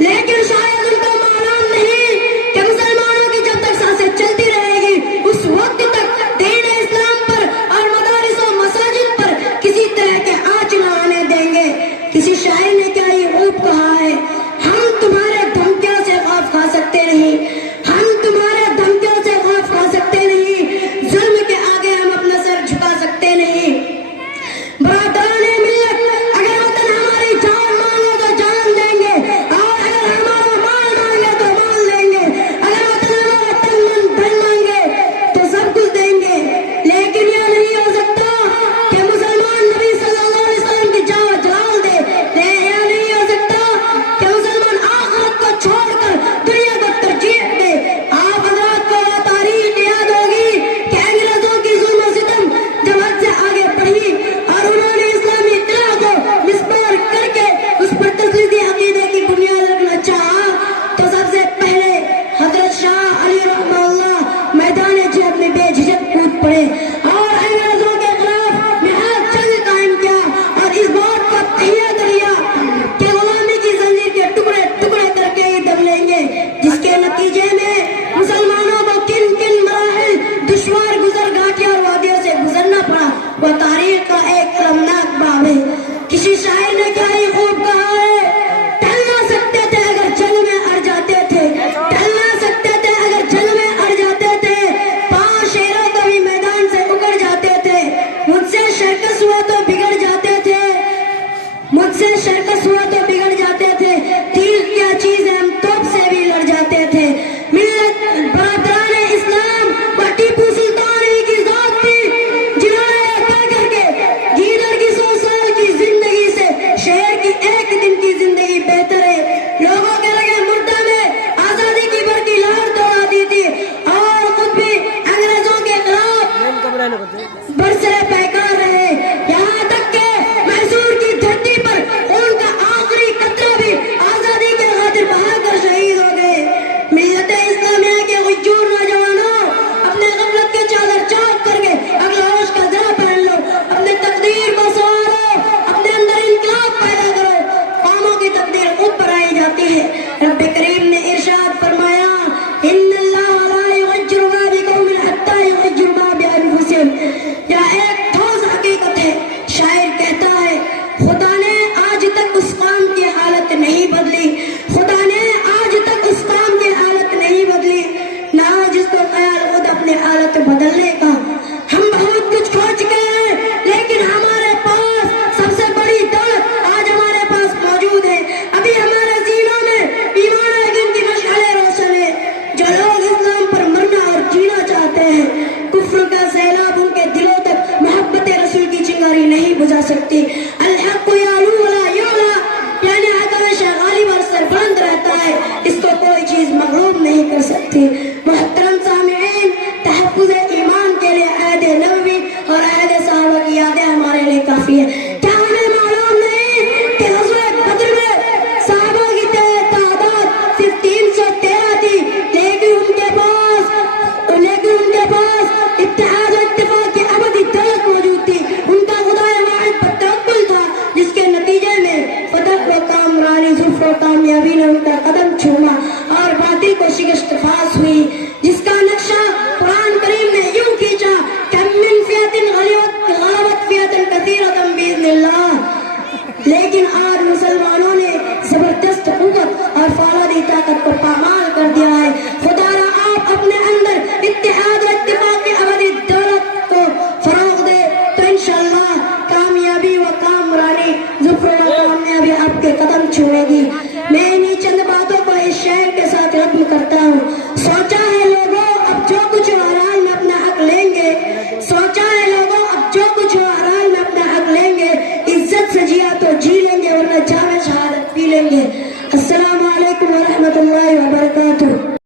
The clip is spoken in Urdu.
لیکن شاید ان کو معلوم نہیں کہ مسلمانوں کی جب تک سانسیں چلتی رہے گی اس وقت تک دین اسلام پر اور مدارس و مساجد پر کسی طرح کے آنچ نہ آنے دیں گے۔ کسی شاعر نے کیا یہ خوب کہا ہے، ہم تمہارے دھمکیوں سے خوف کھا سکتے نہیں، ہم تمہارے دھمکیوں سے خوف کھا سکتے نہیں، ظلم کے آگے ہم اپنا سر جھکا سکتے نہیں۔ برادران ملت، اگر وطن ہماری جان مانگے تو جان دیں گے، اور اگر ہمارا مال مانگے تو مال دیں گے، اگر وطن ہمارا تن من دھن مانگے تو سب کچھ دیں گے۔ لیکن یہ نہیں ہو سکتا کہ مسلمان نبی صلی اللہ علیہ وسلم کی جان جلال دے، یہ نہیں ہو سکتا کہ مسلمان آخرت کو چھوڑ کر دنیا کو ترجیح دے۔ آپ حضرات کو وہ تاریخ یاد ہوگی کہ انگریزوں کی ظلم و ستم جب حد سے آگے بڑھی اور انہوں نے اسلامی اطلاع کو مسمار کر کے اس پر تسلیتی عقیدے کی بنیاد رکھنا چاہا تو سب سے پہلے حضرت شاہ علی رحمہ اللہ میدان جہاد میں بے جھجک کود پڑے اور انگریزوں کے خلاف نہایت جنگ قائم کیا اور اس بات کو تہیہ کریا کہ غلامی کی زنجیر کے ٹکڑے ٹکڑے کر کے ہی دب لیں گے، جس کے نتیجے میں مسلمانوں کو کن کن مراحل دشوار گزر گھاٹیاں اور وادیوں سے گزرنا پڑا، وہ تاریخ کا ایک المناک باب ہے۔ کسی شاعر نے کیا ہی خوب کہا ہے، ٹل نہ سکتے تھے اگر جنگ میں اڑ جاتے تھے، ٹل نہ سکتے تھے اگر جنگ میں اڑ جاتے تھے، 5 شیروں کو بھی میدان سے اکڑ جاتے تھے، مجھ سے شرکس ہوا تو بگڑ جاتے تھے، مجھ سے شرکس ہوا تو بگڑ جاتے تھے، تیر کیا چیز ہے ہم توپ سے بھی لڑ جاتے تھے۔ ملت برادران اسلام و ٹیپو سلطان ہی کی ذات تھی جنہوں نے یہ طے کر کے گیدڑ کی 100 سال کی زندگی سے شہر کی 1 دن کی زندگی بہتر ہے، لوگوں کے لگے مردہ میں آزادی کی بڑھتی لہر دوڑا دی تھی اور خود بھی انگریزوں کے خلاف برسرے پیکار رہے، یہاں تک کہ میسور کی دھرتی پر ان کا آخری قطرہ بھی آزادی کے خاطر بہا کر شہید ہو گئے۔ ملت اسلامیہ کے غیور نوجوانوں، اپنے غفلت کے چادر چاک کر کے اگلا ہوش کا ذرا پہن لو، اپنے تقدیر کو سنوارو، اپنے اندر انقلاب پیدا کرو، قوموں کی تقدیر خود بنائی جاتی ہے۔ رب کریم نے ارشاد فرمایا، ان اللہ لا یغیر ما بقوم حتی یغیروا ما بانفسہم، یہ ایک ٹھوس حقیقت ہے۔ شاعر کہتا ہے، خدا نے آج تک اس قوم کی حالت نہیں بدلی، خدا نے آج تک اس قوم کی حالت نہیں بدلی، نہ جس کو خیال خود اپنے حالت بدلنے کا۔ ہم بہت کچھ کھو چکے ہیں لیکن ہمارے پاس سب سے بڑی دولت آج ہمارے پاس موجود ہے، ابھی ہمارے سینوں میں ایمان یقین کی مشعلیں روشن ہے۔ جو لوگ اسلام پر مرنا اور جینا چاہتے ہیں، کفر کا سیلاب ان کے دلوں تک محبت رسول کی چنگاری نہیں بجھا سکتی۔ الحق یعلو ولا یعلی، یعنی حق ہمیشہ غالب اور سربلند رہتا ہے، اس کو کوئی چیز مغلوب نہیں کر سکتی۔ محترم سامعین، تحفظ ایمان کے لیے عہد نبوی اور عہد صحابہ کی یادیں ہمارے لیے کافی ہے۔ کیا ہمیں معلوم نہیں کہ غزوہ بدر میں صحابہ کی تعداد صرف 313 تھی، لیکن ان کے پاس اتحاد و اتفاق کی ابدی دولت موجود تھی، ان کا خدائے واحد پر توکل تھا، جس کے نتیجے میں فتح و کامرانی، ظفر و کامیابی نے ان کا قدم چھوما اور باطل کو شکست فاس ہوئی، جس کا نقشہ قرآن کریم نے یوں کھینچا، کم من فئۃ غلبت فئۃ کثیرۃ بإذن اللہ۔ لیکن آج مسلمانوں نے زبردست قوت اور فولادی طاقت کو پامال کر دیا ہے۔ خدا را آپ اپنے اندر اتحاد و اتفاق کی ابدی دولت کو فروغ دے تو انشاءاللہ کامیابی و کامرانی، ظفر و کامیابی آپ کے قدم چھوڑے گی۔